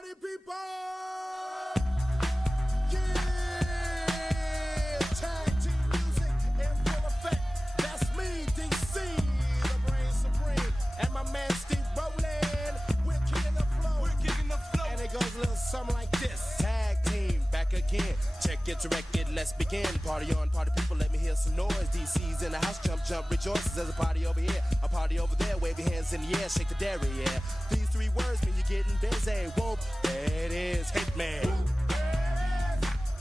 Party people! Yeah! Tag team music in full effect. That's me, DC, the brain supreme. And my man Steve Rowland. We're kicking the flow. And it goes a little something like this. Tag team, back again. Check it, direct it, let's begin. Party on, party people, let me hear some noise. DC's in the house, jump, rejoices. There's a party over here, a party over there. Wave your hands in the air, shake the dairy, yeah. These three words mean you're getting busy. Whoop, there it is, Hitman.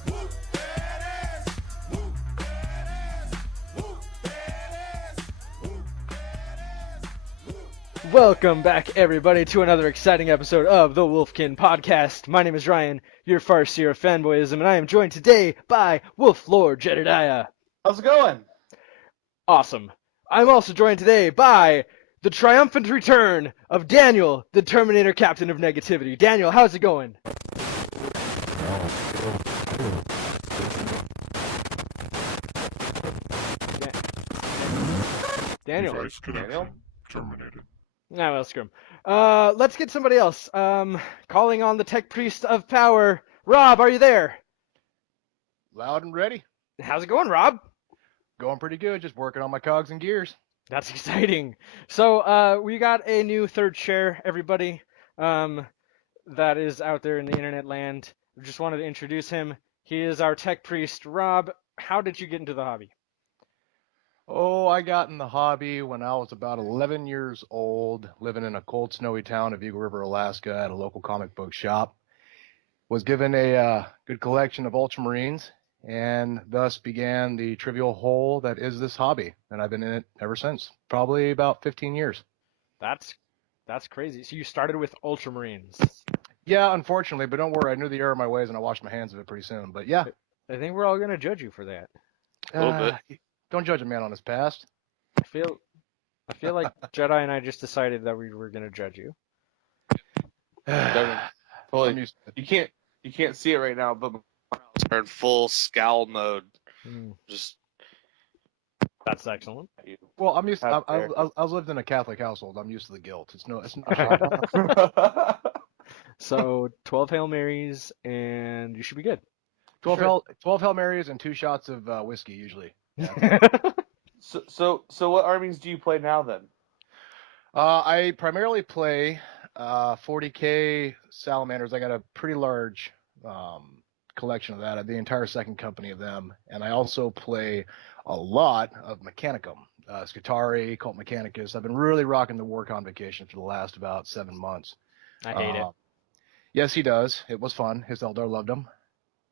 Whoop, there it is. Whoop, there it is. Whoop, there it is. Whoop, there it is. Welcome back, everybody, to another exciting episode of the Wolfkin Podcast. My name is Ryan, your Farseer of Fanboyism, and I am joined today by Wolf Lord Jedediah. How's it going? Awesome. I'm also joined today by the triumphant return of Daniel, the Terminator Captain of Negativity. Daniel, how's it going? Daniel. Device connection terminated. Nah, well, screw him. Let's get somebody else. Calling on the Techpriest of Power. Rob, are you there? Loud and ready. How's it going, Rob? Going pretty good. Just working on my cogs and gears. That's exciting. So, we got a new third chair, everybody, that is out there in the internet land. We just wanted to introduce him. He is our Techpriest, Rob. How did you get into the hobby? Oh, I got in the hobby when I was about 11 years old, living in a cold, snowy town of Eagle River, Alaska, at a local comic book shop. Was given a good collection of Ultramarines, and thus began the trivial hole that is this hobby. And I've been in it ever since, probably about 15 years. That's crazy. So you started with Ultramarines. Yeah, unfortunately, but don't worry. I knew the error of my ways, and I washed my hands of it pretty soon. But yeah. I think we're all going to judge you for that. A little bit. Don't judge a man on his past. I feel like Jedi and I just decided that we were going to judge you. I'm Well, used to it. you can't see it right now, but my eyes are in full scowl mode. Mm, Just that's excellent. Well, I'm used. Out I there. was lived in a Catholic household. I'm used to the guilt. It's not shocking. So 12 Hail Marys, and you should be good. 12 Hail Marys and 2 shots of whiskey usually. so what armies do you play now then? I primarily play 40K salamanders. I got a pretty large collection of that. The entire second company of them, and I also play a lot of Mechanicum, Scutari, Cult Mechanicus. I've been really rocking the War Convocation for the last about 7 months. I hate it. Yes, he does. It was fun. His Eldar loved him.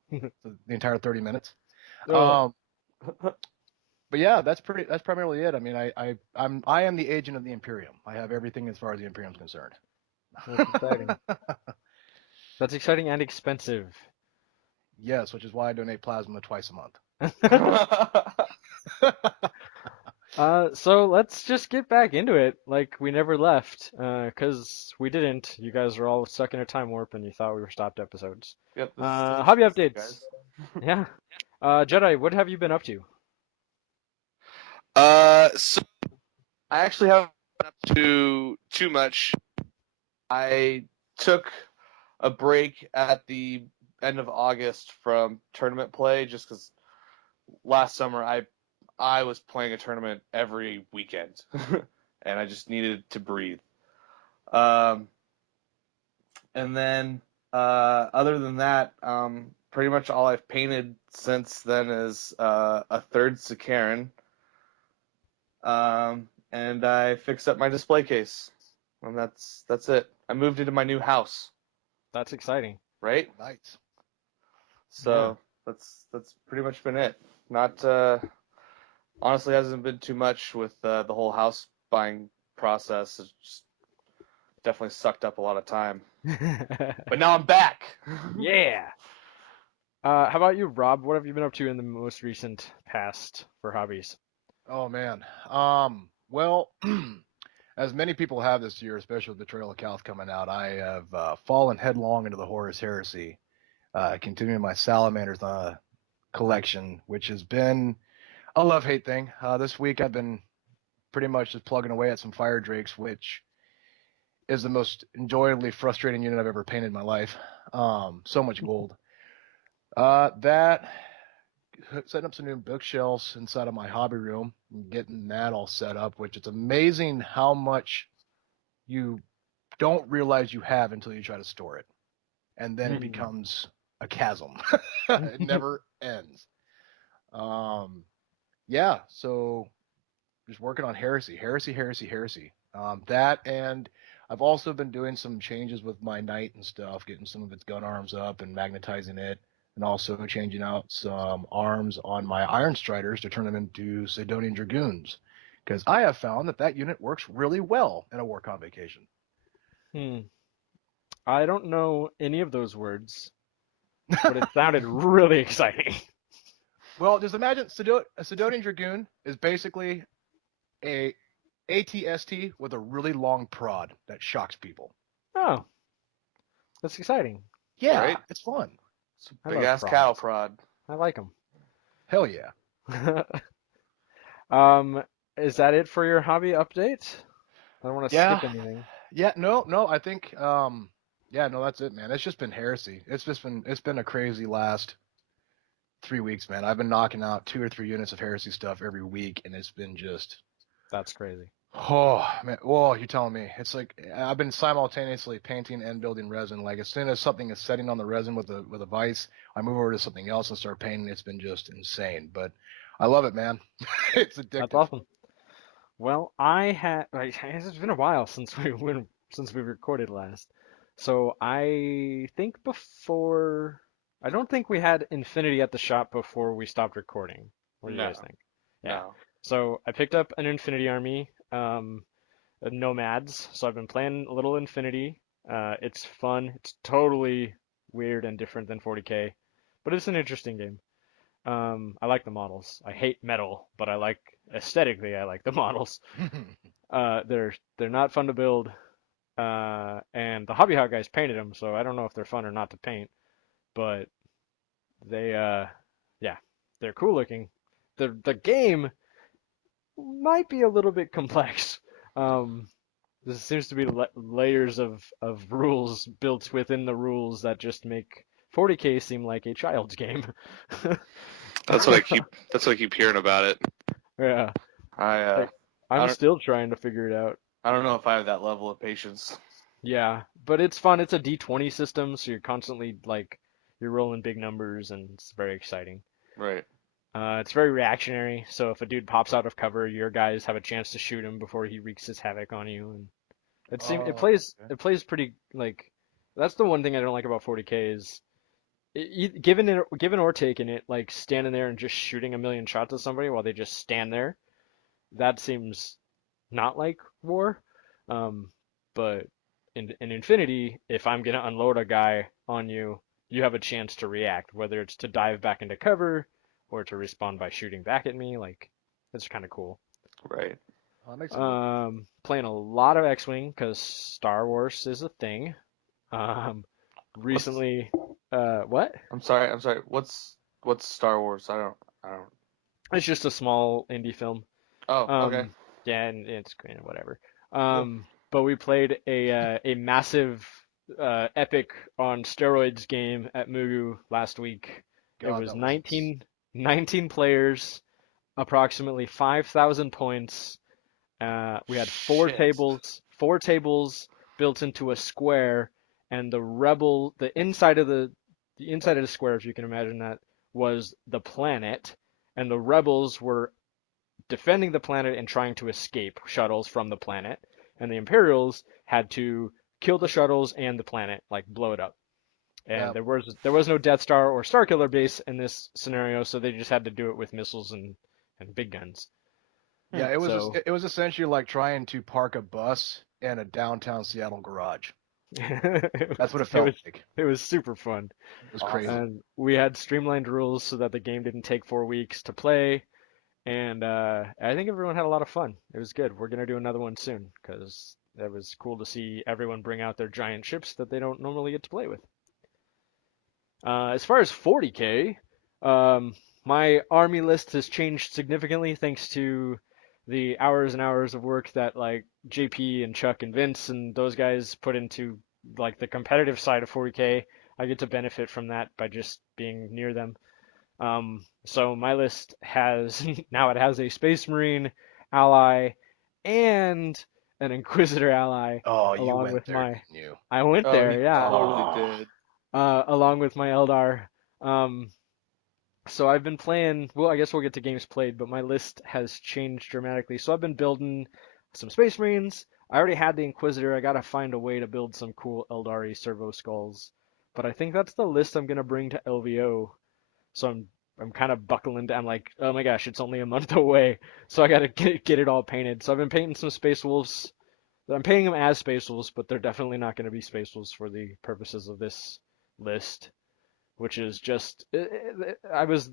The entire 30 minutes. Oh. But yeah, that's primarily it. I mean, I am the agent of the Imperium. I have everything as far as the Imperium's concerned. That's exciting. That's exciting and expensive. Yes, which is why I donate plasma twice a month. So let's just get back into it like we never left, because we didn't. You guys were all stuck in a time warp and you thought we were stopped episodes. Yep. Hobby updates. Yeah. Jedi, what have you been up to? So I actually haven't been up to too much. I took a break at the end of August from tournament play just because last summer I was playing a tournament every weekend and I just needed to breathe. And then other than that, pretty much all I've painted since then is a third Sakaran. And I fixed up my display case, and that's it. I moved into my new house, That's exciting. right? Nice. So that's pretty much been it. Not honestly hasn't been too much with the whole house buying process. It's just definitely sucked up a lot of time. But now I'm back. Yeah. How about you, Rob? What have you been up to in the most recent past for hobbies? Oh man. Well, as many people have this year, especially with Betrayal of Calth coming out, I have fallen headlong into the Horus Heresy, continuing my Salamanders collection, which has been a love-hate thing. This week I've been pretty much just plugging away at some Fire Drakes, which is the most enjoyably frustrating unit I've ever painted in my life. So much gold. That setting up some new bookshelves inside of my hobby room and getting that all set up, which it's amazing how much you don't realize you have until you try to store it. And then it becomes a chasm. It never ends. Yeah, so just working on heresy. That, and I've also been doing some changes with my knight and stuff, getting some of its gun arms up and magnetizing it, and also changing out some arms on my Iron Striders to turn them into Sidonian Dragoons, because I have found that unit works really well in a war convocation. I don't know any of those words, but it sounded really exciting. Well, just imagine a Sidonian Dragoon is basically a ATST with a really long prod that shocks people. Oh, that's exciting. Yeah, Right? it's fun. It's a big ass cow prod. I like them. Hell yeah. Is that it for your hobby update? I don't want to skip anything. Yeah, no, I think no, that's it, man. It's just been heresy. It's been a crazy last 3 weeks, man. I've been knocking out 2 or 3 units of heresy stuff every week, and it's been just That's crazy. Oh man, whoa, you're telling me. It's like I've been simultaneously painting and building resin. Like as soon as something is setting on the resin with a vise, I move over to something else and start painting. It's been just insane, but I love it, man. It's addictive. That's awesome. Well, it's been a while since we recorded last. So I think I don't think we had Infinity at the shop before we stopped recording. What do you guys think? Yeah. No. So I picked up an Infinity army, Nomads. So I've been playing a little Infinity. It's fun. It's totally weird and different than 40K, but it's an interesting game. I like the models. I hate metal, but aesthetically I like the models. They're not fun to build, and the Hobby Hog guys painted them, so I don't know if they're fun or not to paint, but they're cool looking. The game might be a little bit complex. There seems to be layers of rules built within the rules that just make 40K seem like a child's game. That's what I keep hearing about it. Yeah. I'm still trying to figure it out. I don't know if I have that level of patience. Yeah, but it's fun. It's a D20 system, so you're constantly you're rolling big numbers, and it's very exciting. Right. It's very reactionary, so if a dude pops out of cover, your guys have a chance to shoot him before he wreaks his havoc on you, and it plays pretty that's the one thing I don't like about 40K is given or taken it, like standing there and just shooting a million shots at somebody while they just stand there, that seems not like war. But in Infinity, if I'm gonna unload a guy on you, you have a chance to react, whether it's to dive back into cover or to respond by shooting back at me. Like, it's kind of cool. Right. That makes sense. Playing a lot of X-Wing because Star Wars is a thing. Recently, what? I'm sorry. What's Star Wars? I don't. It's just a small indie film. Oh, okay. Yeah, and it's whatever. But we played a massive epic on steroids game at Mugu last week. God, it was 19 players, approximately 5,000 points. We had four tables built into a square, and the inside of the square, if you can imagine that, was the planet, and the rebels were defending the planet and trying to escape shuttles from the planet, and the Imperials had to kill the shuttles and the planet, like blow it up. And there was no Death Star or Starkiller base in this scenario, so they just had to do it with missiles and big guns. Yeah, it was essentially like trying to park a bus in a downtown Seattle garage. That's what it felt like. It was super fun. It was crazy. And we had streamlined rules so that the game didn't take 4 weeks to play. And I think everyone had a lot of fun. It was good. We're going to do another one soon because it was cool to see everyone bring out their giant ships that they don't normally get to play with. As far as 40K, my army list has changed significantly thanks to the hours and hours of work that like JP and Chuck and Vince and those guys put into like the competitive side of 40K, I get to benefit from that by just being near them. So my list has now it has a Space Marine ally and an Inquisitor ally Oh, you along went with there, my. didn't you? I went Oh, there, he yeah. totally Oh. did. Along with my Eldar. Um, so I've been playing. Well, I guess we'll get to games played, but my list has changed dramatically. So I've been building some Space Marines. I already had the Inquisitor. I gotta find a way to build some cool Eldari servo skulls. But I think that's the list I'm gonna bring to LVO. So I'm kind of buckling down. I'm like, oh my gosh, it's only a month away, so I gotta get it all painted. So I've been painting some Space Wolves. I'm painting them as Space Wolves, but they're definitely not gonna be Space Wolves for the purposes of this list, which is just I was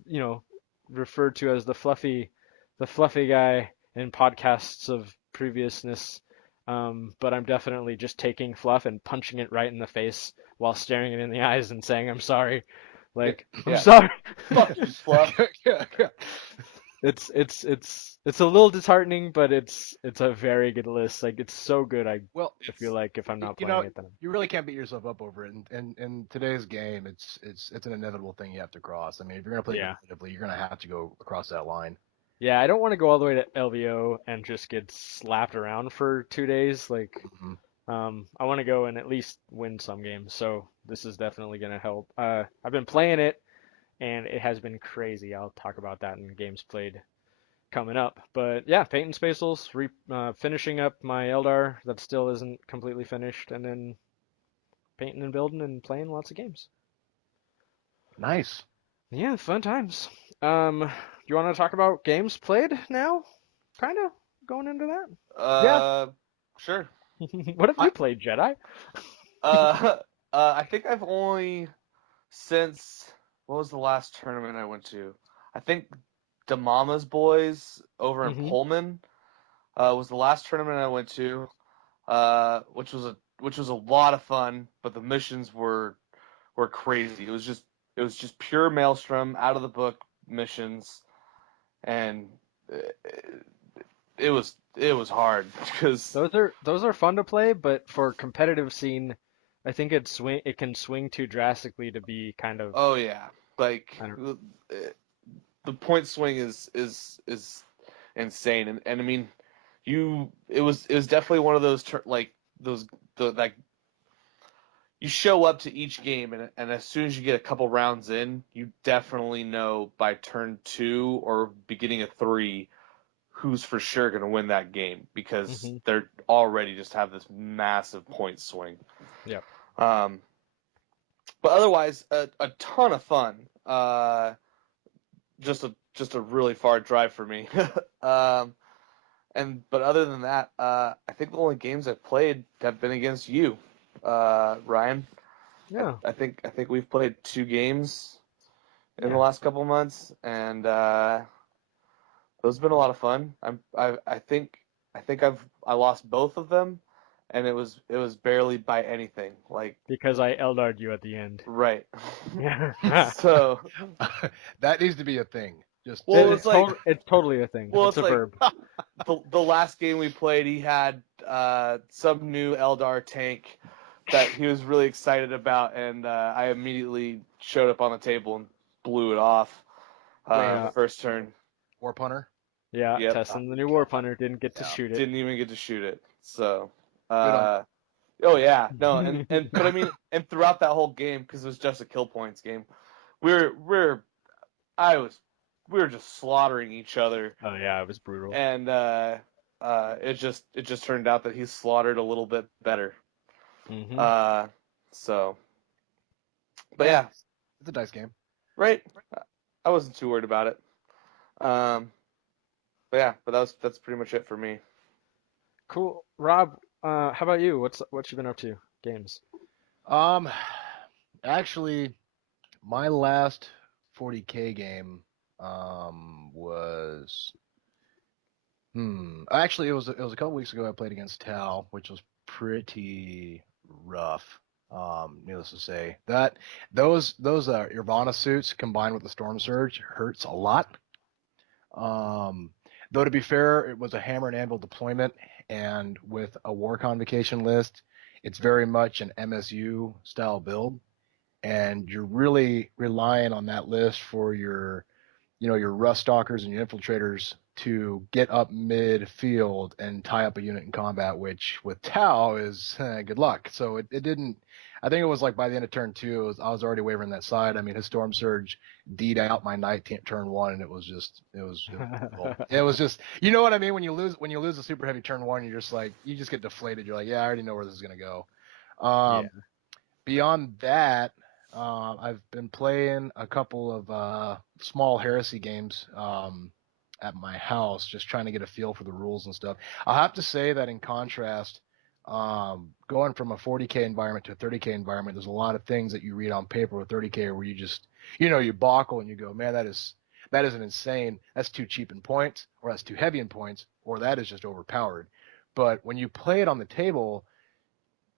referred to as the fluffy guy in podcasts of previousness. But I'm definitely just taking fluff and punching it right in the face while staring it in the eyes and saying I'm sorry. Like, I'm Yeah. sorry. Fuck you, Fluff. It's a little disheartening, but it's a very good list. Like it's so good. I Well, feel like if I'm not you playing know, it, then you really can't beat yourself up over it. And in today's game, it's an inevitable thing you have to cross. I mean, if you're gonna play yeah. competitively, you're gonna have to go across that line. Yeah, I don't want to go all the way to LVO and just get slapped around for 2 days. Like, Mhm. I want to go and at least win some games. So this is definitely gonna help. I've been playing it, and it has been crazy. I'll talk about that in games played coming up. But yeah, painting Spatials, finishing up my Eldar that still isn't completely finished, and then painting and building and playing lots of games. Nice. Yeah, fun times. Do you want to talk about games played now? Kind of going into that. Yeah. Sure. What have I you played, Jedi? I think I've only since what was the last tournament I went to? I think the Mama's Boys over in Hmm. Pullman was the last tournament I went to, which was a lot of fun, but the missions were crazy. It was just pure maelstrom, out of the book missions, and it, it was hard because Those are fun to play, but for competitive scene, I think it can swing too drastically to be kind of oh yeah, like I don't. the point swing is insane, and I mean it was definitely one of those like those like you show up to each game and as soon as you get a couple rounds in, you definitely know by turn 2 or beginning of 3 who's for sure going to win that game because Hmm. they're already just have this massive point swing. Yep. Um, but otherwise, a ton of fun. Just a really far drive for me. um, but other than that, I think the only games I've played have been against you, Ryan. Yeah. I think we've played 2 games in the Yeah. last couple months, and those have been a lot of fun. I think I lost both of them, and it was barely by anything. Like Because I Eldar'd you at the end. right. Yeah. So That needs to be a thing. Just well, it's like It's totally a thing. well, It's it's a like verb. the last game we played, he had some new Eldar tank that he was really excited about, and I immediately showed up on the table and blew it off wait, Yeah. first turn. War punter. Yeah. Yep, Testing the new Warp Hunter. Didn't get to Yeah. shoot it. didn't even get to shoot it. So, Good on. oh yeah, no, and but I mean, and throughout that whole game, because it was just a kill points game, we're I was we were just slaughtering each other, Oh yeah, it was brutal. and it just turned out that he slaughtered a little bit better. Hmm. Uh, so, but yeah, It's a dice game. right. I wasn't too worried about it. But yeah, but that's pretty much it for me. Cool. Rob, how about you? What you been up to? Games. Um, actually, my last 40K game was actually it was a couple weeks ago I played against Tal, which was pretty rough. Needless to say, that those Nirvana suits combined with the Storm Surge hurts a lot. Um, Though to be fair, it was a hammer and anvil deployment, and with a war convocation list, it's very much an MSU style build, and you're really relying on that list for your, your rust stalkers and your infiltrators to get up midfield and tie up a unit in combat, which with Tau is good luck. So it didn't. I think it was like by the end of turn 2, I was already wavering that side. I mean, his Storm Surge D'd out my knight turn 1, and it was it was just, you know what I mean? When you lose a super heavy turn 1, you're just like, you just get deflated. You're like, yeah, I already know where this is gonna go. Yeah. Beyond that, I've been playing a couple of small heresy games at my house, just trying to get a feel for the rules and stuff. I'll have to say that in contrast, going from a 40K environment to a 30K environment, there's a lot of things that you read on paper with 30K where you just, you balkle and you go, man, that isn't insane. That's too cheap in points, or that's too heavy in points, or that is just overpowered. But when you play it on the table,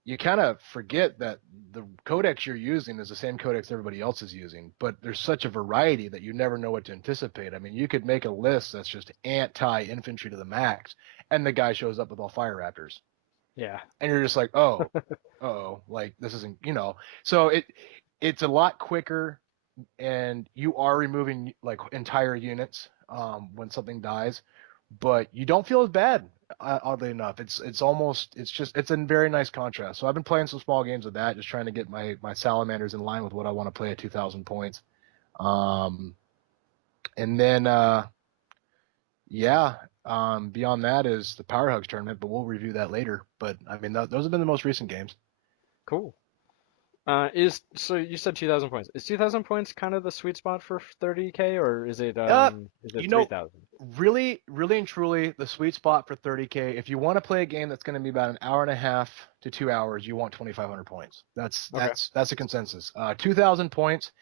you kind of forget that the codex you're using is the same codex everybody else is using, but there's such a variety that you never know what to anticipate. I mean, you could make a list that's just anti-infantry to the max, and the guy shows up with all fire raptors. Yeah. And you're just like, oh, like this isn't, So it's a lot quicker, and you are removing like entire units when something dies, but you don't feel as bad. Oddly enough, it's a very nice contrast. So I've been playing some small games with that, just trying to get my salamanders in line with what I want to play at 2,000 points. And then beyond that is the Power Hugs tournament, but we'll review that later. But I mean, those have been the most recent games. Cool. So you said 2,000 points. Is 2,000 points kind of the sweet spot for 30K, or is it 3,000? Really, really and truly, the sweet spot for 30K. If you want to play a game that's going to be about an hour and a half to 2 hours, you want 2,500 points. That's a consensus. 2,000 points.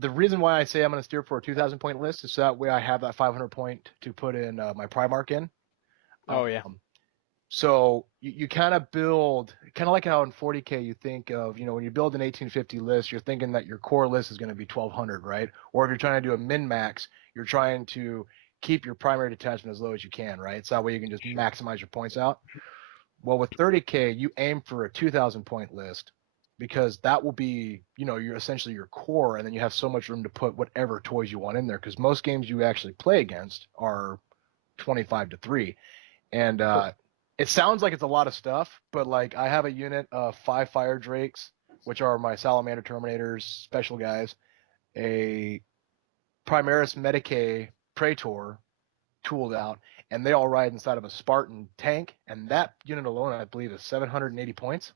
The reason why I say I'm going to steer for a 2,000 point list is so that way I have that 500 point to put in my Primarch in. Oh yeah. So you kind of build, kind of like how in 40K you think of, when you build an 1850 list, you're thinking that your core list is going to be 1,200, right? Or if you're trying to do a min-max, you're trying to keep your primary detachment as low as you can, right? So that way you can just maximize your points out. Well, with 30K, you aim for a 2,000 point list, because that will be, you're essentially your core, and then you have so much room to put whatever toys you want in there, because most games you actually play against are 25-3. And it sounds like it's a lot of stuff, but like I have a unit of 5 Fire Drakes, which are my Salamander Terminators, special guys, a Primaris Medicae Praetor tooled out, and they all ride inside of a Spartan tank, and that unit alone, I believe, is 780 points.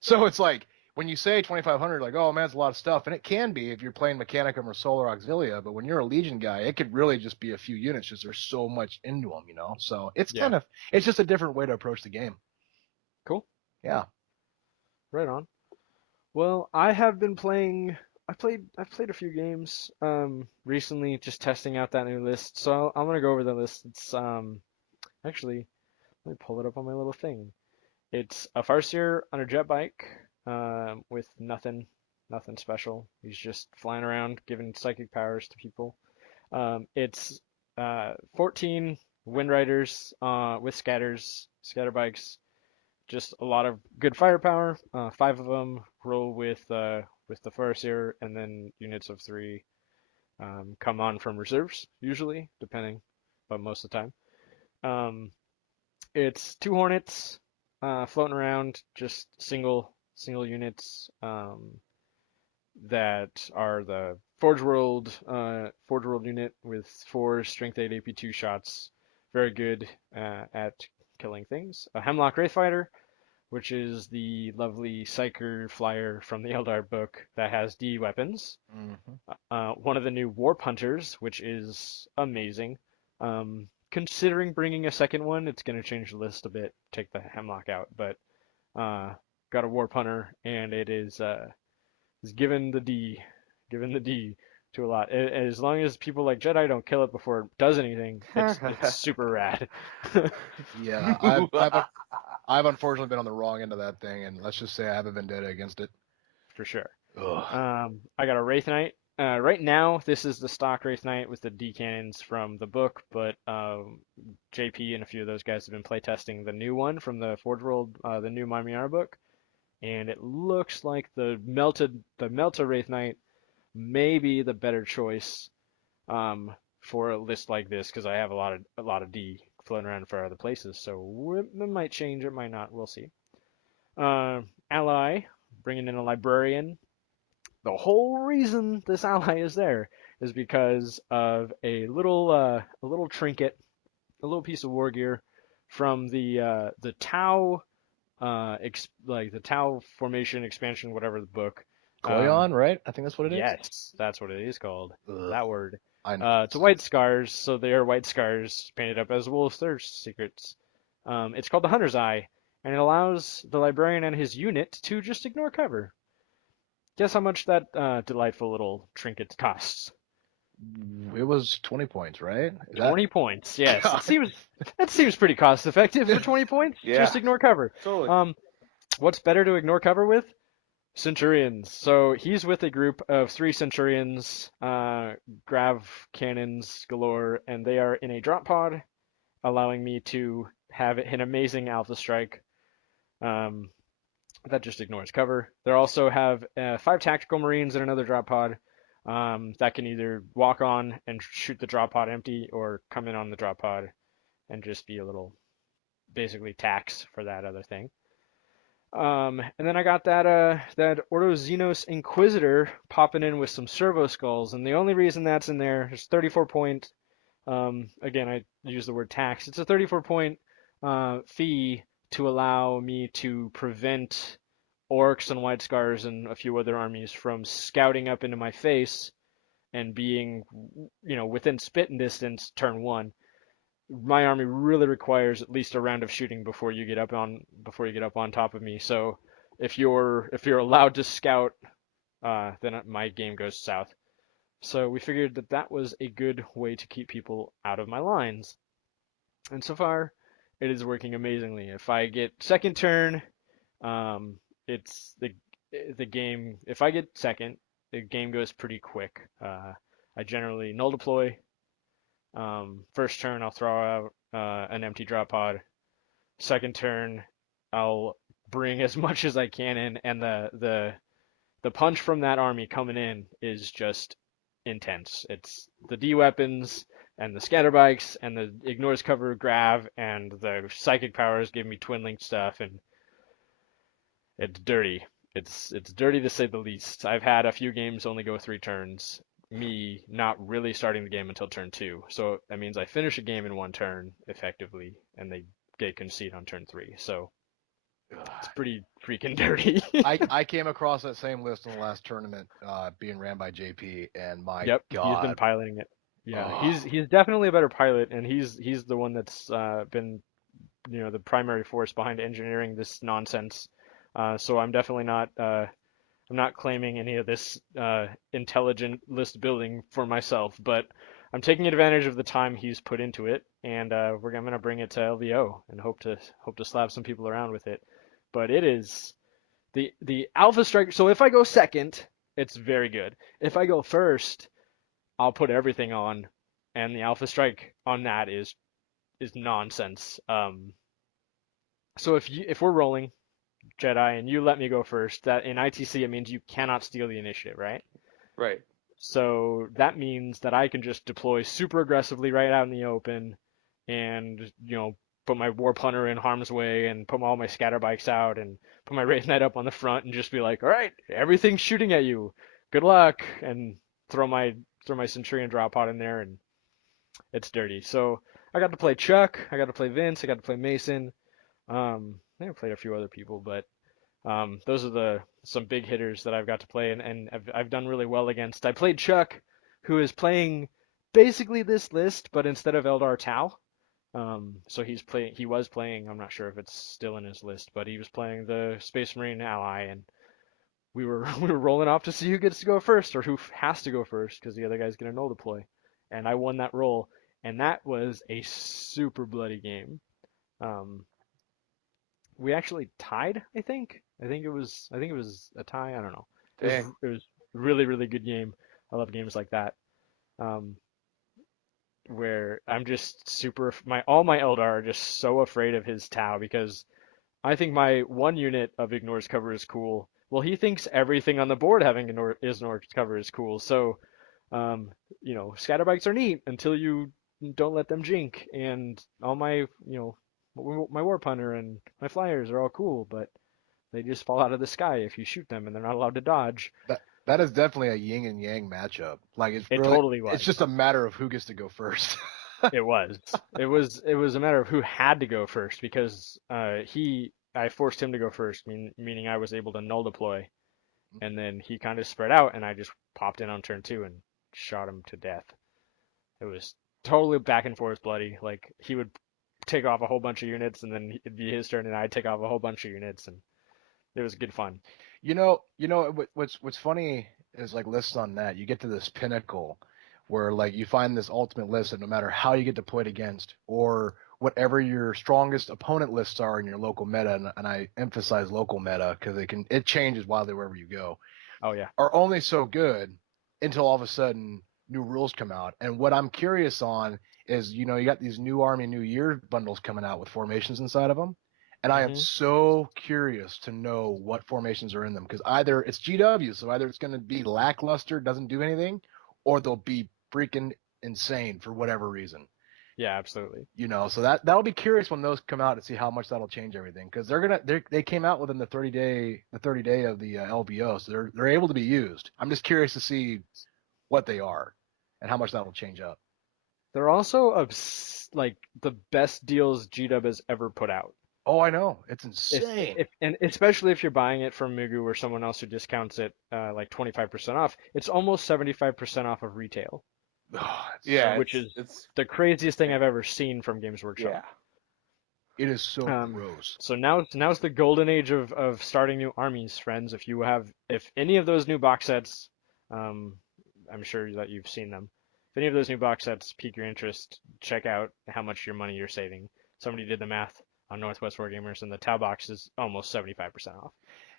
So it's like, when you say 2,500, like, oh man, it's a lot of stuff, and it can be if you're playing Mechanicum or Solar Auxilia, but when you're a Legion guy, it could really just be a few units, just there's so much into them, So it's it's just a different way to approach the game. Cool. Yeah. Right on. Well, I have been playing. I've played a few games recently, just testing out that new list. So I'm gonna go over the list. It's actually, let me pull it up on my little thing. It's a Farseer on a jet bike, with nothing special. He's just flying around giving psychic powers to people. It's 14 Wind Riders with scatter bikes. Just a lot of good firepower. 5 of them roll with the Farseer, and then units of 3 come on from reserves, usually, depending, but most of the time. It's 2 Hornets floating around, just single units that are the Forge World unit with 4 Strength 8 AP2 shots, very good at killing things. A Hemlock Wraithfighter, which is the lovely Psyker flyer from the Eldar book that has D weapons. Mm-hmm. One of the new Warp Hunters, which is amazing. Considering bringing a second one, it's going to change the list a bit, take the Hemlock out, but got a Warp Hunter, and it is given the D to a lot. As long as people like Jedi don't kill it before it does anything, it's super rad. Yeah, I've unfortunately been on the wrong end of that thing, and let's just say I have a vendetta against it. For sure. Ugh. I got a Wraith Knight Right now, this is the stock Wraith Knight with the D cannons from the book, but JP and a few of those guys have been playtesting the new one from the Forge World, the new Mamiara book, and it looks like the Melta Wraith Knight may be the better choice for a list like this because I have a lot of D floating around for other places, so it might change, it might not, we'll see. Ally, bringing in a librarian. The whole reason this ally is there is because of a little trinket, a little piece of war gear from the Tau like the Tau formation expansion, whatever the book. Koyon, right? I think that's what it is. Yes, that's what it is called. Ugh, That word. I know. It's white scars, so they are white scars painted up as wolves' thirst secrets. It's called the Hunter's Eye, and it allows the librarian and his unit to just ignore cover. Guess how much that delightful little trinket costs? It was 20 points, right? 20 points. Yes, God. that seems pretty cost effective for 20 points. Yeah. Just ignore cover. Totally. What's better to ignore cover with? Centurions. So he's with a group of 3 Centurions, grav cannons galore, and they are in a drop pod, allowing me to have an amazing alpha strike. That just ignores cover. They also have 5 tactical marines in another drop pod that can either walk on and shoot the drop pod empty or come in on the drop pod and just be a little, basically tax for that other thing. And then I got that Ordo Xenos Inquisitor popping in with some servo skulls, and the only reason that's in there is 34 point. Again, I use the word tax. It's a 34 point fee to allow me to prevent orcs and white scars and a few other armies from scouting up into my face and being, within spitting distance turn 1. My army really requires at least a round of shooting before you get up on top of me. So if you're allowed to scout, then my game goes south. So we figured that was a good way to keep people out of my lines. And so far, it is working amazingly. If I get second turn, it's the game. If I get second, the game goes pretty quick. I generally null deploy. First turn, I'll throw out an empty drop pod. Second turn, I'll bring as much as I can in, and the punch from that army coming in is just intense. It's the D weapons and the scatter bikes and the ignores cover grav and the psychic powers give me twin link stuff, and it's dirty. It's dirty to say the least. I've had a few games only go 3 turns. Me not really starting the game until turn 2. So that means I finish a game in 1 turn effectively, and they get concede on turn 3. So it's pretty freaking dirty. I came across that same list in the last tournament, being ran by JP, and my Yep, God, he's been piloting it. Yeah, Oh. he's definitely a better pilot, and he's the one that's been the primary force behind engineering this nonsense. So I'm definitely not I'm not claiming any of this intelligent list building for myself, but I'm taking advantage of the time he's put into it, and I'm gonna bring it to LVO and hope to slap some people around with it. But it is the Alpha Strike. So if I go second, it's very good. If I go first, I'll put everything on, and the Alpha Strike on that is nonsense. So if we're rolling Jedi and you let me go first, that in ITC it means you cannot steal the initiative, right? Right. So that means that I can just deploy super aggressively right out in the open, and put my Warp Hunter in harm's way and put all my scatter bikes out and put my Wraith Knight up on the front and just be like, all right, everything's shooting at you, good luck, and throw my Centurion drop pod in there, and it's dirty. So I got to play Chuck, I got to play Vince, I got to play Mason. I think I played a few other people, but those are some big hitters that I've got to play, and I've done really well against. I played Chuck, who is playing basically this list, but instead of Eldar Tau. So he was playing, I'm not sure if it's still in his list, but he was playing the Space Marine ally, and we were rolling off to see who gets to go first or who has to go first because the other guy's gonna null deploy, and I won that roll, and that was a super bloody game. We actually tied, I think. I think it was a tie. I don't know. It was a really, really good game. I love games like that. Um, where I'm just all my Eldar are just so afraid of his Tau because I think my one unit of ignores cover is cool. Well, he thinks everything on the board having ignores cover is cool. So, scatterbikes are neat until you don't let them jink. And all my war punter and my flyers are all cool, but they just fall out of the sky if you shoot them, and they're not allowed to dodge. That is definitely a yin and yang matchup. Like It totally was. it's just a matter of who gets to go first. It was. It was a matter of who had to go first because I forced him to go first, meaning I was able to null deploy, and then he kind of spread out, and I just popped in on turn 2 and shot him to death. It was totally back and forth bloody. Like he would take off a whole bunch of units, and then it'd be his turn, and I'd take off a whole bunch of units, and it was good fun. What's funny is like lists on that. You get to this pinnacle where like you find this ultimate list that no matter how you get deployed against or whatever your strongest opponent lists are in your local meta, and I emphasize local meta because it changes wildly wherever you go. Oh yeah. Are only so good until all of a sudden new rules come out. And what I'm curious on is, you got these new Army New Year bundles coming out with formations inside of them. And I am so curious to know what formations are in them because either it's GW, so either it's going to be lackluster, doesn't do anything, or they'll be freaking insane for whatever reason. Yeah, absolutely. So that'll be curious when those come out to see how much that'll change everything because they came out within the 30 day of the LVO, so they're able to be used. I'm just curious to see what they are and how much that'll change up. They're also like the best deals GW has ever put out. Oh, I know. It's insane. And especially if you're buying it from Mugu or someone else who discounts it like 25% off, it's almost 75% off of retail. Yeah, which is the craziest thing I've ever seen from Games Workshop. Yeah. It is so gross. So now's the golden age of starting new armies, friends. If any of those new box sets, I'm sure that you've seen them. If any of those new box sets pique your interest, check out how much your money you're saving. Somebody did the math on Northwest Wargamers, and the Tau box is almost 75% off.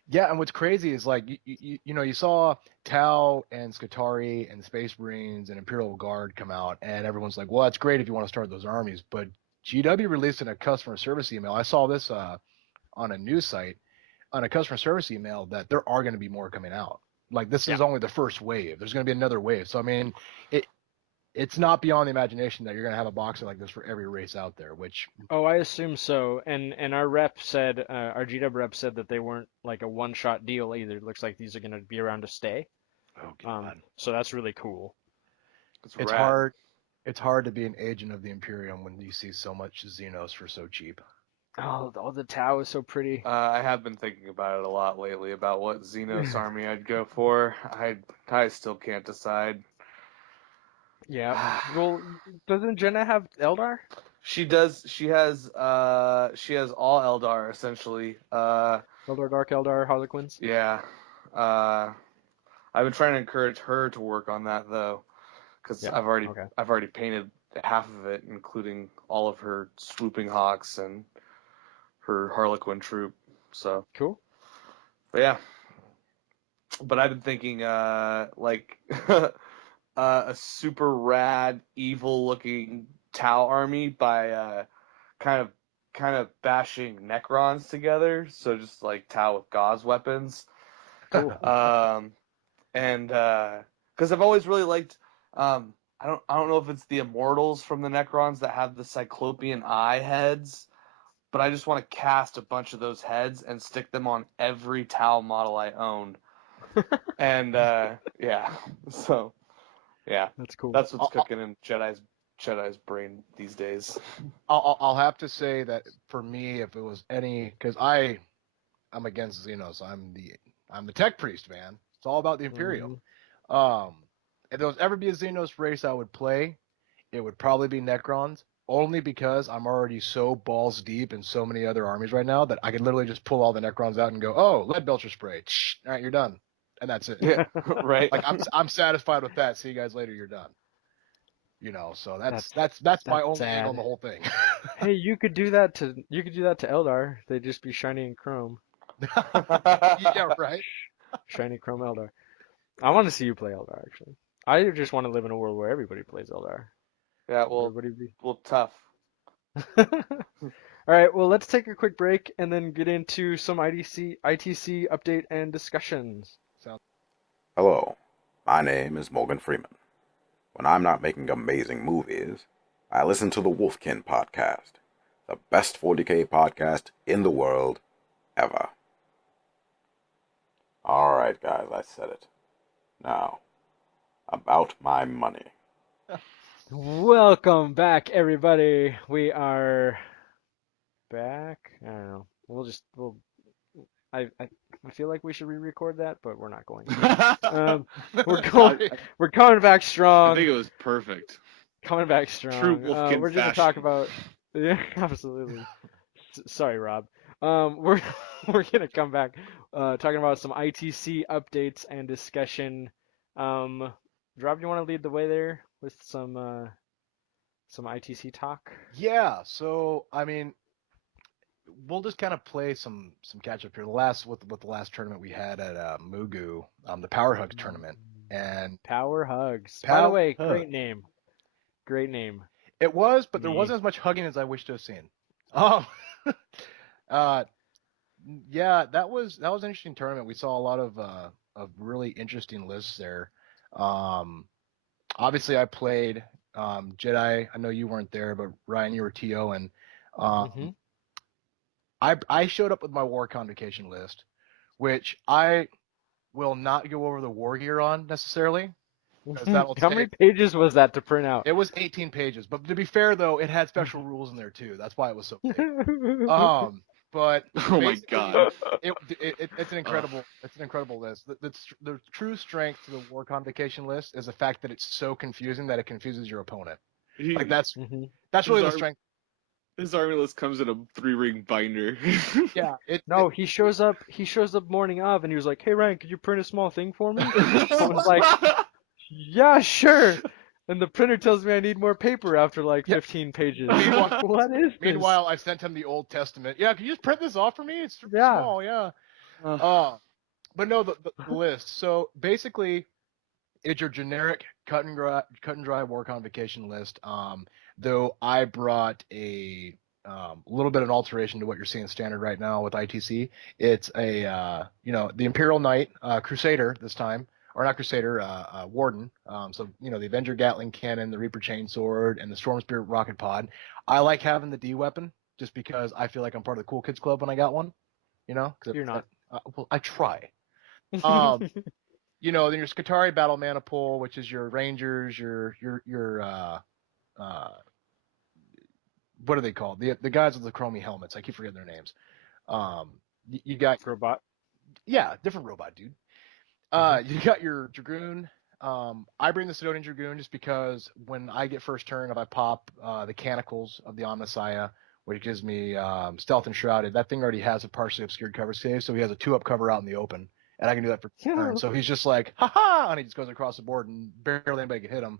Yeah, and what's crazy is like you saw Tau and Skitarii and Space Marines and Imperial Guard come out, and everyone's like, "Well, that's great if you want to start those armies." But GW released in a customer service email. I saw this on a news site on a customer service email that there are going to be more coming out. Like this is only the first wave. There's going to be another wave. So I mean, it's not beyond the imagination that you're going to have a box like this for every race out there, which... Oh, I assume so. And our rep said, our GW rep said that they weren't like a one-shot deal either. It looks like these are going to be around to stay. Oh, God. So that's really cool. It's hard. It's hard to be an agent of the Imperium when you see so much Xenos for so cheap. Oh, the Tau is so pretty. I have been thinking about it a lot lately about what Xenos army I'd go for. I still can't decide. Yeah. Well, doesn't Jenna have Eldar? She does. She has all Eldar essentially. Eldar, Dark Eldar, Harlequins. Yeah. I've been trying to encourage her to work on that though, because I've already painted half of it, including all of her swooping hawks and her Harlequin troop. So cool. But yeah. But I've been thinking like a super rad, evil-looking Tau army by kind of bashing Necrons together. So just like Tau with Gauze weapons. Cool. And because I've always really liked, I don't know if it's the Immortals from the Necrons that have the Cyclopean eye heads, but I just want to cast a bunch of those heads and stick them on every Tau model I own. And yeah, so. Yeah, that's cool. That's what's cooking in Jedi's brain these days. I'll have to say that for me, if it was because I'm against Xenos. I'm the Techpriest, man. It's all about the Imperium. If there was ever be a Xenos race I would play, it would probably be Necrons. Only because I'm already so balls deep in so many other armies right now that I could literally just pull all the Necrons out and go, "Oh, lead belcher spray. All right, you're done." And that's it. Yeah, right. Like I'm satisfied with that. See you guys later. You're done. So that's my only thing on the whole thing. Hey, you could do that to Eldar. They'd just be shiny and chrome. Yeah, right. Shiny chrome Eldar. I want to see you play Eldar actually. I just want to live in a world where everybody plays Eldar. Yeah, well, Everybody tough. be. All right, well, let's take a quick break and then get into some ITC update and discussions. Hello, my name is Morgan Freeman. When I'm not making amazing movies, I listen to the Wolfkin podcast, the best 40K podcast in the world ever. Alright, guys, I said it. Now, about my money. Welcome back, everybody. We are back. I don't know. I feel like we should re-record that, but we're not going to. We're coming back strong. I think it was perfect. Coming back strong. True Wolfkin we're going to talk fashion. about. Yeah, absolutely. Sorry, Rob. We're going to come back talking about some ITC updates and discussion. Rob, do you want to lead the way there with some ITC talk? Yeah, so I mean, we'll just kind of play some catch up here. With the last tournament we had at Mugu, the Power Hugs tournament, and Power Hugs. By the Power way, Hug. great name. Great name. It was, but there Me. wasn't as much hugging as I wish to have seen. Yeah, that was an interesting tournament. We saw a lot of really interesting lists there. Obviously, I played Jedi. I know you weren't there, but Ryan, you were TO, and Mhm. I showed up with my War Convocation list, which I will not go over the war gear on necessarily. How many pages was that to print out? It was 18 pages, but to be fair though, it had special rules in there too. That's why it was so big. But Oh my god. it's an incredible list. The true strength to the War Convocation list is the fact that it's so confusing that it confuses your opponent. Like that's Mhm. really the His strength. His army list comes in a 3-ring binder. Yeah. No, he shows up morning of and he was like, "Hey Ryan, could you print a small thing for me?" I was like, "Yeah, sure." And the printer tells me I need more paper after like 15 pages. What is this? Meanwhile, I sent him the Old Testament. Yeah, can you just print this off for me? It's Yeah. small, yeah. But no, the list. So basically, it's your generic cut and dry War Convocation list. Though I brought a little bit of an alteration to what you're seeing standard right now with ITC. It's a the Imperial Knight Crusader this time, or not Crusader, Warden. So the Avenger Gatling Cannon, the Reaper Chainsword, and the Storm Spirit Rocket Pod. I like having the D weapon just because I feel like I'm part of the cool kids club when I got one. You're not. Well, I try. Then your Skitarii Battle Mana Pool, which is your Rangers, your what are they called? The guys with the chromey helmets. I keep forgetting their names. You got Robot. Yeah, different robot, dude. You got your Dragoon. I bring the Sidonian Dragoon just because when I get first turn, if I pop the Canicles of the Omnissiah, which gives me Stealth and Shrouded, that thing already has a partially obscured cover save, so he has a 2-up cover out in the open, and I can do that for turn. So he's just like, ha-ha, and he just goes across the board, and barely anybody can hit him,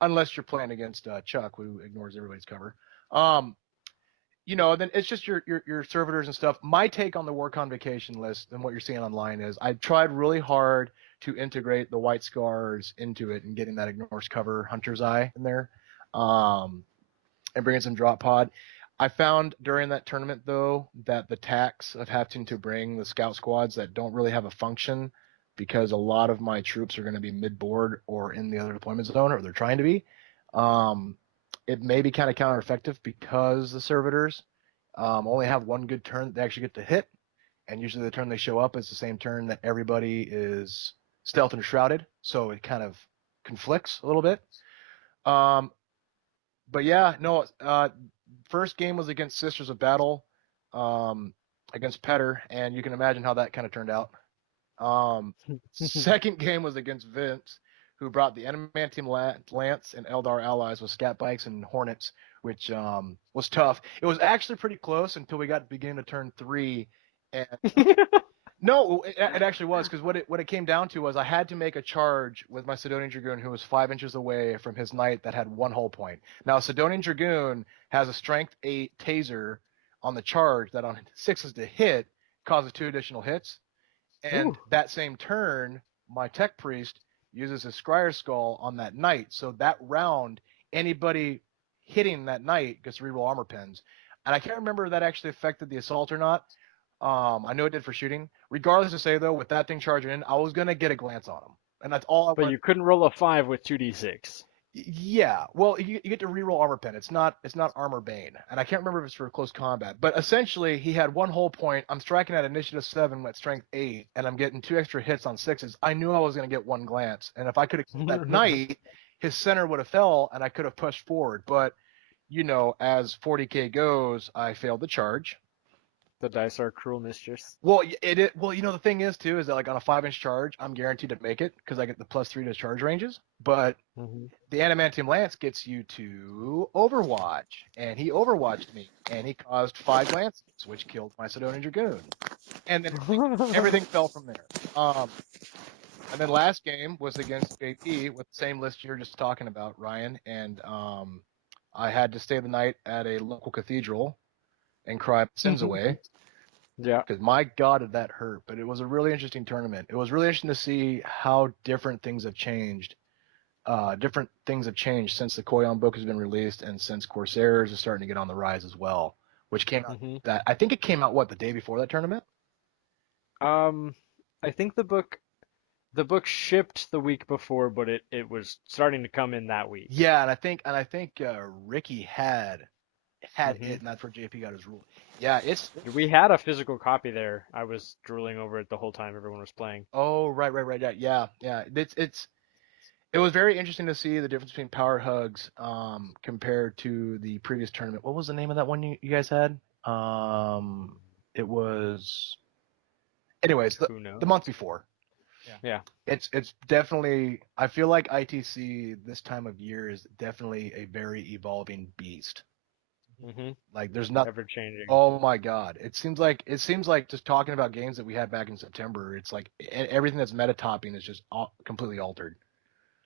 unless you're playing against Chuck, who ignores everybody's cover. Then it's just your servitors and stuff. My take on the War Convocation list and what you're seeing online is I tried really hard to integrate the White Scars into it and getting that ignores cover Hunter's Eye in there, and bringing some drop pod. I found during that tournament though that the tax of having to bring the scout squads that don't really have a function, because a lot of my troops are going to be mid-board or in the other deployment zone, or they're trying to be. It may be kind of counter-effective because the servitors only have one good turn that they actually get to hit, and usually the turn they show up is the same turn that everybody is stealth and shrouded, so it kind of conflicts a little bit. But yeah, no, first game was against Sisters of Battle, against Petter, and you can imagine how that kind of turned out. Second game was against Vince, who brought the Adamantium Lance and Eldar allies with Scat Bikes and Hornets, which was tough. It was actually pretty close until we got to begin to turn 3. And no, it actually was, because what it came down to was I had to make a charge with my Sidonian Dragoon, who was 5 inches away from his knight that had 1 hull point. Now, Sidonian Dragoon has a Strength 8 taser on the charge that on 6s to hit causes 2 additional hits. And that same turn, my Techpriest uses his Scryer Skull on that knight. So that round, anybody hitting that knight gets reroll armor pins. And I can't remember if that actually affected the assault or not. I know it did for shooting. Regardless to say though, with that thing charging in, I was gonna get a glance on him, and that's all I But wanted. you couldn't roll a 5 with 2d6. Yeah, well, you get to reroll armor pen. It's not armor bane, and I can't remember if it's for close combat. But essentially, he had one whole point. I'm striking at initiative 7 with strength 8, and I'm getting 2 extra hits on 6s. I knew I was going to get one glance, and if I could have killed that knight, his center would have fell, and I could have pushed forward. But as 40k goes, I failed the charge. The dice are cruel mistress. Well, the thing is too is that like on a 5-inch charge, I'm guaranteed to make it because I get the +3 to charge ranges. But the Adamantium Lance gets you to Overwatch, and he Overwatched me, and he caused 5 glances, which killed my Sidonian Dragoon, and then everything fell from there. And then last game was against JP with the same list you're just talking about, Ryan, and I had to stay the night at a local cathedral and cry my sins away. Yeah. Because my God, did that hurt. But it was a really interesting tournament. It was really interesting to see how different things have changed. Since the Koyon book has been released and since Corsairs is starting to get on the rise as well. Which came out I think it came out the day before that tournament? I think the book shipped the week before, but it was starting to come in that week. Yeah, and I think Ricky had it, and that's where JP got his rule. Yeah, we had a physical copy there. I was drooling over it the whole time everyone was playing. Oh, right. Yeah. It was very interesting to see the difference between power hugs compared to the previous tournament. What was the name of that one you guys had? It was, anyways, the month before. Yeah. It's definitely. I feel like ITC this time of year is definitely a very evolving beast. Like there's nothing ever changing. Oh my God! It seems like just talking about games that we had back in September. It's like everything that's meta topping is just completely altered.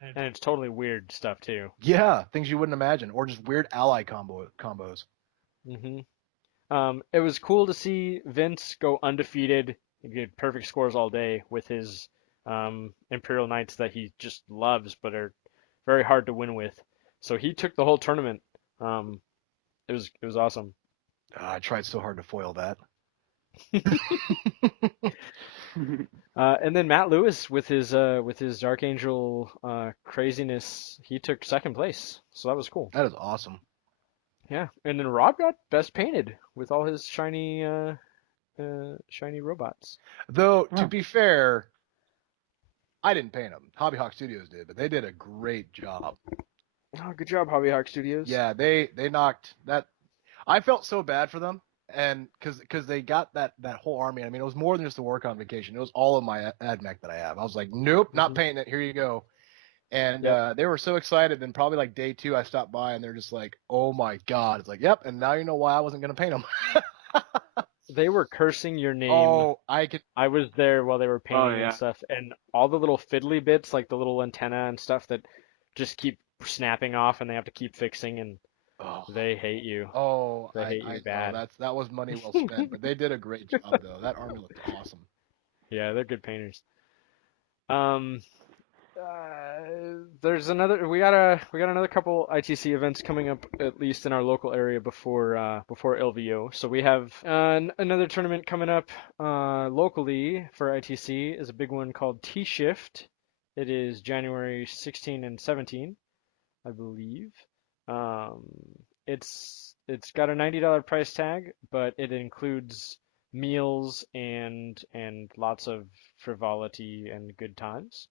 And it's totally weird stuff too. Yeah, things you wouldn't imagine, or just weird ally combos. It was cool to see Vince go undefeated. He get perfect scores all day with his Imperial Knights that he just loves, but are very hard to win with. So he took the whole tournament. It was awesome. I tried so hard to foil that. And then Matt Lewis with his Dark Angel craziness, he took second place. So that was cool. That is awesome. Yeah, and then Rob got best painted with all his shiny robots. Though to be fair, I didn't paint them. Hobbyhawk Studios did, but they did a great job. Oh, good job, Hobbyhawk Studios. Yeah, they knocked that. I felt so bad for them, and because they got that whole army. I mean, it was more than just a war convocation. It was all of my AdMech that I have. I was like, nope, not painting it. Here you go. And they were so excited. Then probably like day 2, I stopped by, and they're just like, oh my God. It's like, yep. And now you know why I wasn't gonna paint them. They were cursing your name. Oh, I was there while they were painting and stuff, and all the little fiddly bits, like the little antenna and stuff that just keep snapping off, and they have to keep fixing, and they hate you. Oh, they hate you bad. That was money well spent, but they did a great job though. That army looked awesome. Yeah, they're good painters. There's another. We got another couple ITC events coming up, at least in our local area before LVO. So we have another tournament coming up locally for ITC. Is a big one called T-Shift. It is January 16 and 17, I believe. It's got a $90 price tag, but it includes meals and lots of frivolity and good times.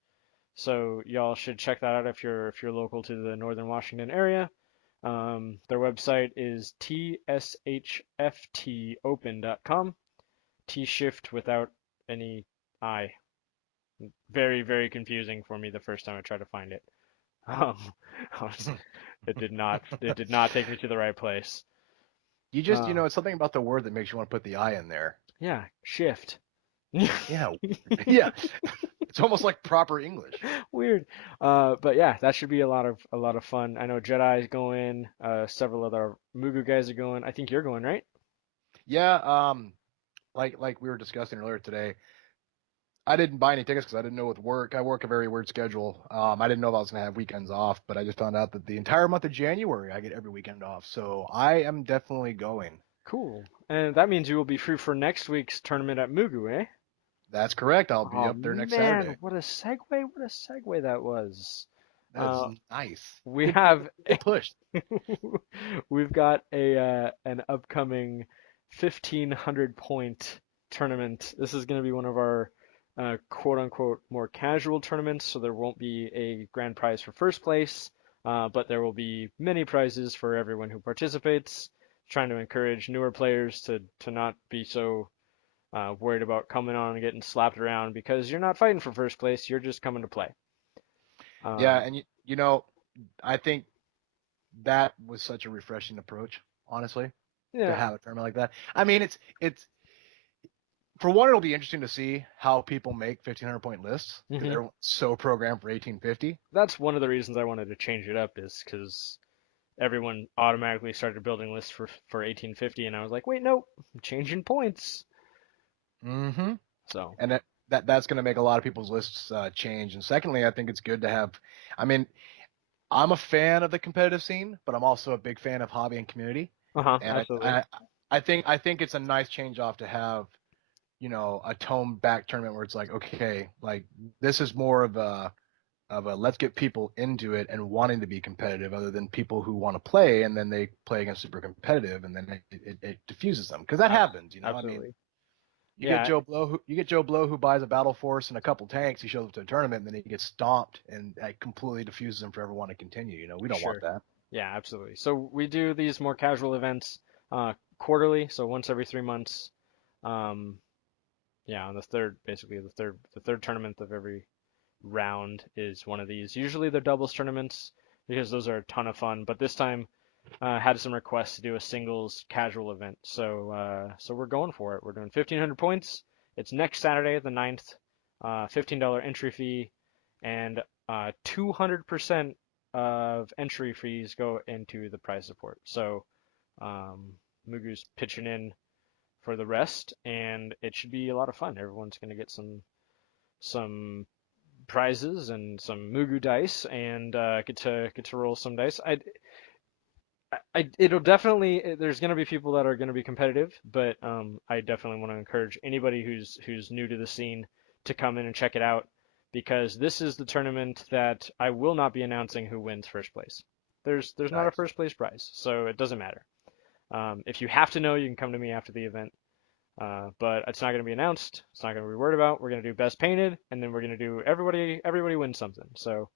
So y'all should check that out if you're local to the Northern Washington area. Their website is tshftopen.com. T-shift without any I. Very, very confusing for me the first time I tried to find it. It did not take me to the right place. You just it's something about the word that makes you want to put the I in there. Yeah, shift. Yeah. Yeah. It's almost like proper English. Weird. But yeah, that should be a lot of fun. I know Jedi's going, several other Mugu guys are going. I think you're going, right? Yeah, like we were discussing earlier today. I didn't buy any tickets because I didn't know with work. I work a very weird schedule. I didn't know if I was going to have weekends off, but I just found out that the entire month of January I get every weekend off. So I am definitely going. Cool. And that means you will be free for next week's tournament at Mugu, eh? That's correct. I'll be Oh up there next man, Saturday. what a segue! What a segue that was. That's nice. We Good, have good push. we've got a an upcoming 1,500 point tournament. This is going to be one of our quote unquote more casual tournaments, so there won't be a grand prize for first place, but there will be many prizes for everyone who participates. Trying to encourage newer players to not be so worried about coming on and getting slapped around because you're not fighting for first place, you're just coming to play. Yeah, and you know, I think that was such a refreshing approach, honestly, to Yeah, have a tournament like that. I mean, it's for one, it'll be interesting to see how people make 1,500 point lists because hmm they're so programmed for 1850. that's one of the reasons I wanted to change it up is because everyone automatically started building lists for 1850, and I was like, wait, no, I'm changing points. Mm-hmm. So And that's going to make a lot of people's lists change. And secondly, I think it's good to have. I mean, I'm a fan of the competitive scene, but I'm also a big fan of hobby and community. And absolutely, I think it's a nice change off to have, a toned back tournament where it's like, okay, like this is more of a let's get people into it and wanting to be competitive, other than people who want to play and then they play against super competitive and then it diffuses them because that happens. I mean, absolutely, you get yeah, Joe Blow who buys a battle force and a couple tanks. He shows up to a tournament and then he gets stomped and that completely diffuses him for everyone to continue. We don't want sure, that. yeah, absolutely. So we do these more casual events quarterly, so once every 3 months. Um, yeah, on the third, basically the third tournament of every round is one of these. Usually they're doubles tournaments because those are a ton of fun. But this time had some requests to do a singles casual event, so we're going for it. We're doing 1,500 points. It's next Saturday, the 9th. $15 entry fee, and 200% of entry fees go into the prize support. So um, Mugu's pitching in for the rest, and it should be a lot of fun. Everyone's going to get some prizes and some Mugu dice, and get to roll some dice. It'll definitely there's going to be people that are going to be competitive, but I definitely want to encourage anybody who's new to the scene to come in and check it out because this is the tournament that I will not be announcing who wins first place. There's not a Nice. first place prize, so it doesn't matter. If you have to know, you can come to me after the event. But it's not going to be announced. It's not going to be worried about. We're going to do best painted, and then we're going to do everybody wins something. So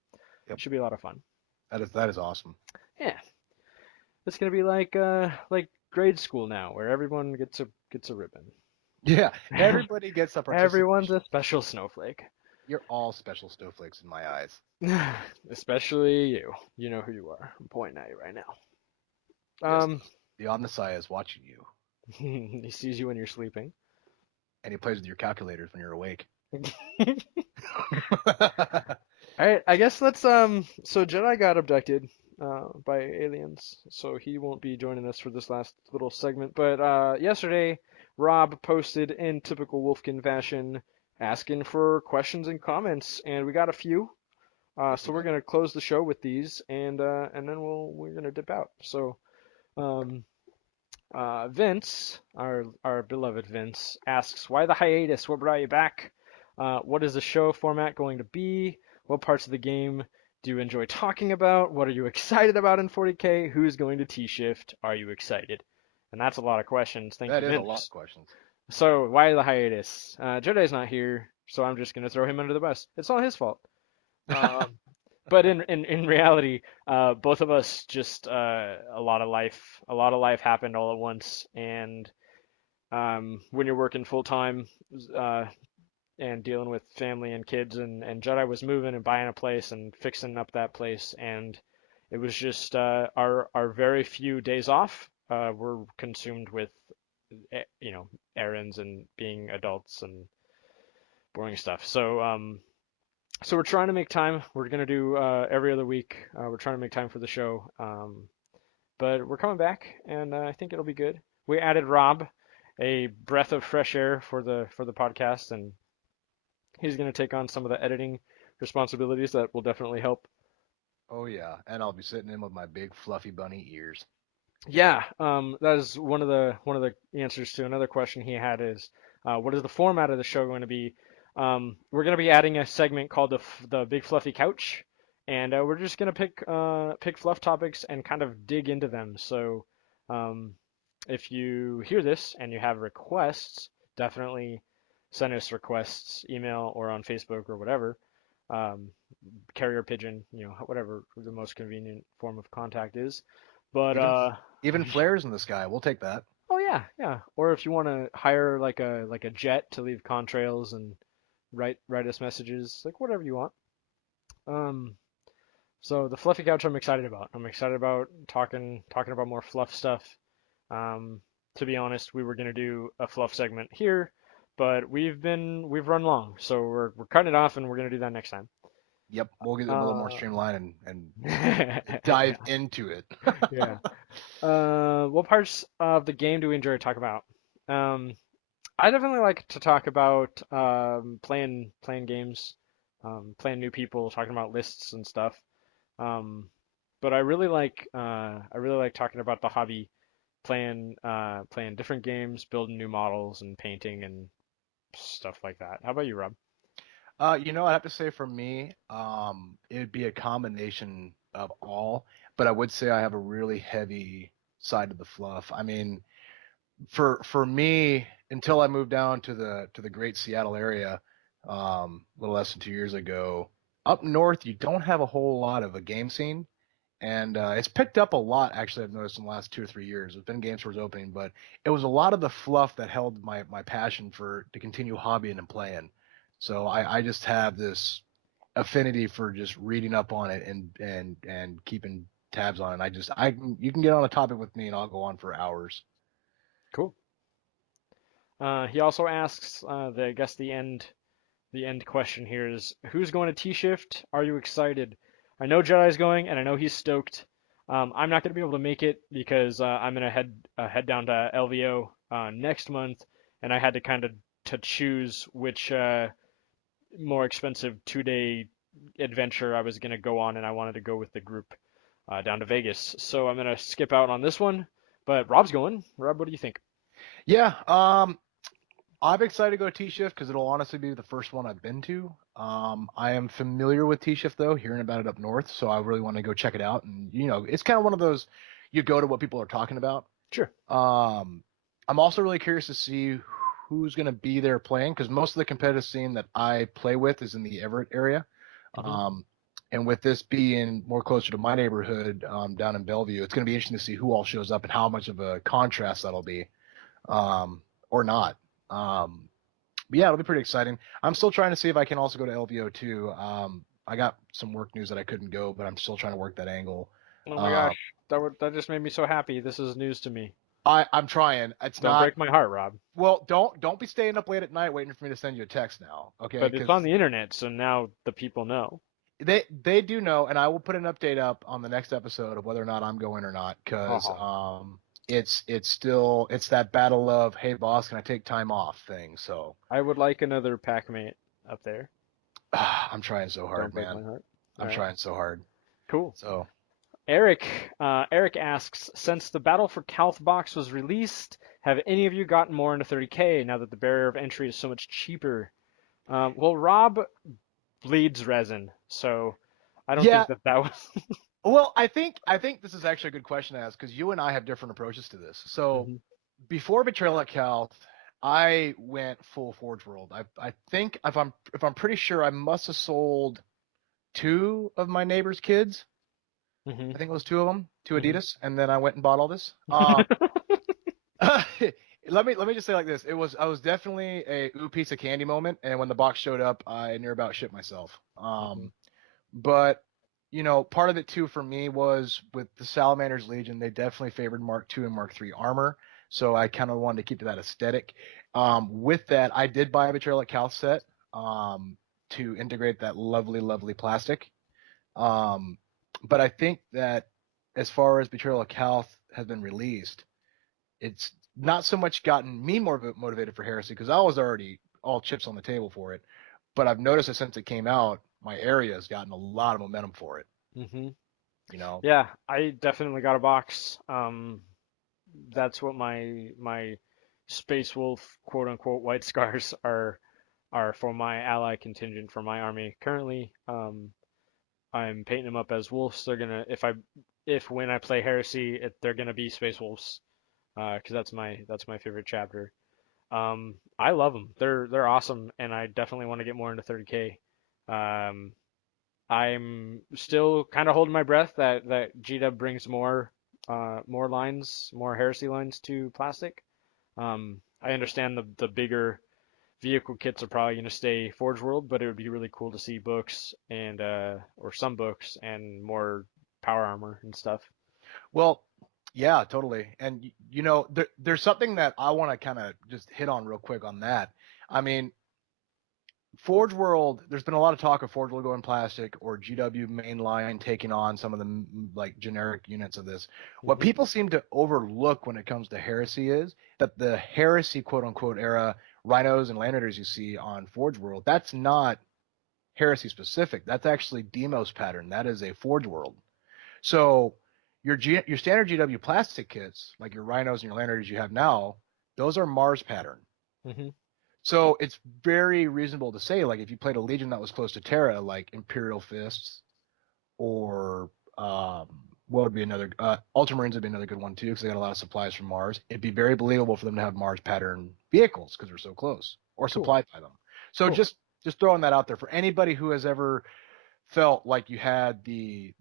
Yep. it should be a lot of fun. That is awesome. Yeah, it's going to be like grade school now, where everyone gets a ribbon. Yeah, everybody gets a Everyone's participation. a special snowflake. You're all special snowflakes in my eyes. Especially you. You know who you are. I'm pointing at you right now. Yes, the Omnissiah is watching you, He sees you when you're sleeping. and he plays with your calculators when you're awake. All right, I guess let's so Jedi got abducted by aliens, so he won't be joining us for this last little segment. But yesterday, Rob posted in typical Wolfkin fashion, asking for questions and comments, and we got a few. So we're gonna close the show with these, and then we're gonna dip out. So um, Vince, our beloved Vince, asks, "Why the hiatus? What brought you back? What is the show format going to be? What parts of the game do you enjoy talking about? What are you excited about in 40K? Who's going to T-shift? Are you excited?" And that's a lot of questions. Thank That you, is a lot Vince. of questions. So why the hiatus? Jedi's not here, so I'm just gonna throw him under the bus. It's all his fault. Um, but in reality, both of us just a lot of life happened all at once, and when you're working full time uh, and dealing with family and kids, and Jedi was moving and buying a place and fixing up that place, and it was just our very few days off were consumed with errands and being adults and boring stuff. So we're trying to make time. We're gonna do every other week. We're trying to make time for the show, but we're coming back, and I think it'll be good. We added Rob, a breath of fresh air for the podcast, and He's going to take on some of the editing responsibilities that will definitely help. Oh yeah, and I'll be sitting in with my big fluffy bunny ears. Yeah, that is one of the answers to another question he had is, what is the format of the show going to be? We're going to be adding a segment called the Big Fluffy Couch, and we're just going to pick fluff topics and kind of dig into them. So, um, if you hear this and you have requests, definitely send us requests, email or on Facebook or whatever. Um, Carrier pigeon, whatever the most convenient form of contact is. But Even even flares in the sky, we'll take that. oh yeah, yeah. Or if you want to hire like a jet to leave contrails and write us messages, like whatever you want. Um, so the fluffy couch I'm excited about. I'm excited about talking about more fluff stuff. Um, to be honest, we were gonna do a fluff segment here, but we've run long, so we're cutting it off and we're gonna do that next time. Yep, we'll get it a little more Uh, streamlined and yeah. dive into it. Yeah. What parts of the game do we enjoy to talk about? I definitely like to talk about playing games, playing new people, talking about lists and stuff. Um, but I really like talking about the hobby, playing different games, building new models and painting and stuff like that. How about you, Rob? I have to say for me, it would be a combination of all, but I would say I have a really heavy side to the fluff. I mean, for me, until I moved down to the great Seattle area, a little less than 2 years ago, up north you don't have a whole lot of a game scene, and it's picked up a lot actually. I've noticed in the last 2 or 3 years. There's been game stores opening, but it was a lot of the fluff that held my passion for to continue hobbying and playing. So I just have this affinity for just reading up on it and keeping tabs on it. You can get on a topic with me and I'll go on for hours. Cool. He also asks, I guess the end question here is, who's going to T-Shift? Are you excited? I know Jedi's going, and I know he's stoked. I'm not going to be able to make it because I'm going to head down to LVO next month, and I had to kind of to choose which more expensive 2-day adventure I was going to go on, and I wanted to go with the group down to Vegas. So I'm going to skip out on this one, but Rob's going. Rob, what do you think? Yeah, I'm excited to go T-Shift because it'll honestly be the first one I've been to. I am familiar with T-Shift though, hearing about it up north, so I really want to go check it out. And it's kind of one of those you go to what people are talking about. Sure. I'm also really curious to see who's going to be there playing because most of the competitive scene that I play with is in the Everett area. Mhm. And with this being more closer to my neighborhood down in Bellevue, it's going to be interesting to see who all shows up and how much of a contrast that'll be, or not. Um, but yeah, it'll be pretty exciting. I'm still trying to see if I can also go to LVO too. I got some work news that I couldn't go, but I'm still trying to work that angle. Oh my Um, gosh, that just made me so happy. This is news to me. I'm trying. It's Don't not break my heart, Rob. well. Don't be staying up late at night waiting for me to send you a text now, okay? But it's Because on the internet, so now the people know. they do know, and I will put an update up on the next episode of whether or not I'm going or not. Because Oh, it's that battle of hey boss, can I take time off thing. So I would like another packmate up there. I'm trying so hard, Don't break man. my heart. All I'm right, trying so hard. cool. So Eric, Eric asks, since the Battle for Calth box was released, have any of you gotten more into 30K now that the barrier of entry is so much cheaper? Well, Rob bleeds resin, so I don't yeah. think that was. Well, I think this is actually a good question to ask because you and I have different approaches to this. So Mhm. before Betrayal at Cal, I went full Forge World. I think if I'm pretty sure I must have sold two of my neighbor's kids. Mhm. I think it was two of them, two Mhm. Adidas, and then I went and bought all this. Let me just say it like this: I was definitely a ooh piece of candy moment, and when the box showed up, I near about shit myself. Mhm. But part of it too for me was with the Salamander's Legion, they definitely favored Mark II and Mark III armor, so I kind of wanted to keep to that aesthetic. With that, I did buy a Betrayal at Cal set to integrate that lovely, lovely plastic. Um, but I think that as far as Betrayal of Calth has been released, it's not so much gotten me more motivated for Heresy because I was already all chips on the table for it. but I've noticed that since it came out, my area has gotten a lot of momentum for it. Mm-hmm. You know. Yeah, I definitely got a box. That's what my Space Wolf quote unquote white scars are for my ally contingent for my army. Currently, I'm painting them up as wolves. They're gonna if when I play Heresy, they're gonna be Space Wolves, because that's my favorite chapter. I love them. They're awesome, and I definitely want to get more into 30K. Um, I'm still kind of holding my breath that GW brings more lines, more Heresy lines to Plastic. I understand the bigger vehicle kits are probably going to stay Forge World, but it would be really cool to see books and or some books and more power armor and stuff. Well, yeah, totally. And you know, there's something that I want to kind of just hit on real quick on that. I mean, Forge World, there's been a lot of talk of Forge World going plastic or GW mainline taking on some of the like generic units of this. What Mhm. people seem to overlook when it comes to Heresy is that the Heresy quote unquote era rhinos and Landers you see on Forge World, that's not Heresy specific. That's actually Demos pattern. That is a Forge World. So your standard GW plastic kits, like your rhinos and your Landers you have now, those are Mars pattern. Mhm. So it's very reasonable to say, like, if you played a Legion that was close to Terra, like Imperial Fists, or what would be another? Ultramarines would be another good one too, because they got a lot of supplies from Mars. It'd be very believable for them to have Mars pattern vehicles because they're so close, or Cool. supplied by them. So Cool. just throwing that out there for anybody who has ever felt like you had the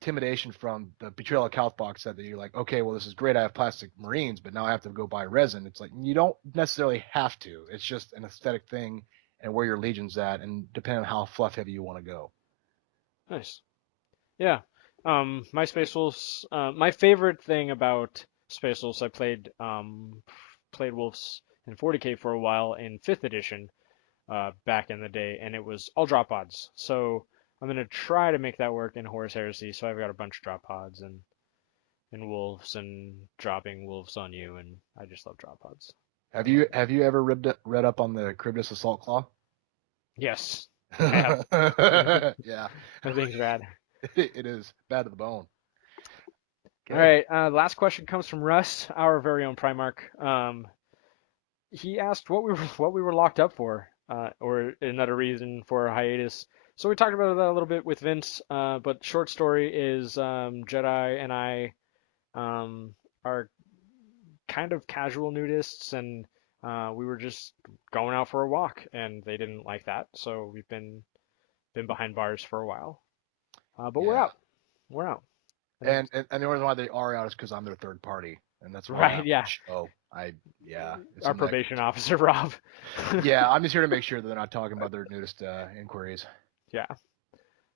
intimidation from the Betrayal of Calthbox said that you're like, okay, well, this is great. I have plastic Marines, but now I have to go buy resin. It's like, you don't necessarily have to. It's just an aesthetic thing and where your Legion's at, and depending on how fluff heavy you want to go. Nice. Yeah. My Space Wolves. My favorite thing about Space Wolves, I played Wolves in 40K for a while in 5th edition, back in the day, and it was all drop pods. So I'm gonna try to make that work in Horus Heresy. So I've got a bunch of drop pods and wolves and dropping wolves on you, and I just love drop pods. Have you ever read up on the Charybdis Assault Claw? Yes, I have. Yeah, That thing's rad. it is bad to the bone. All right, last question comes from Russ, our very own Primarch. He asked what we were locked up for, or another reason for a hiatus. So we talked about that a little bit with Vince, but short story is Jedi and I are kind of casual nudists, and we were just going out for a walk, and they didn't like that, so we've been behind bars for a while. But we're Yeah. out. We're out. And the reason why they are out is because I'm their third party, and that's why Right, I'm yeah. on the show. It's Our in that- probation officer, Rob. Yeah, I'm just here to make sure that they're not talking about their nudist inquiries. Yeah.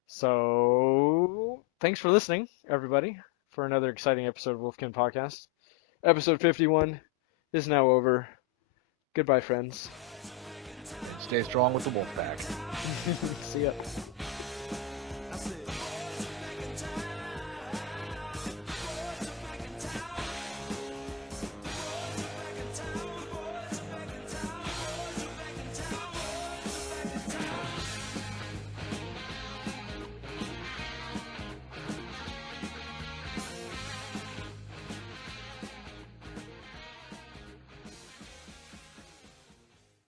So thanks for listening, everybody, for another exciting episode of Wolfkin Podcast. Episode 51 is now over. Goodbye, friends. Stay strong with the wolf pack. See ya.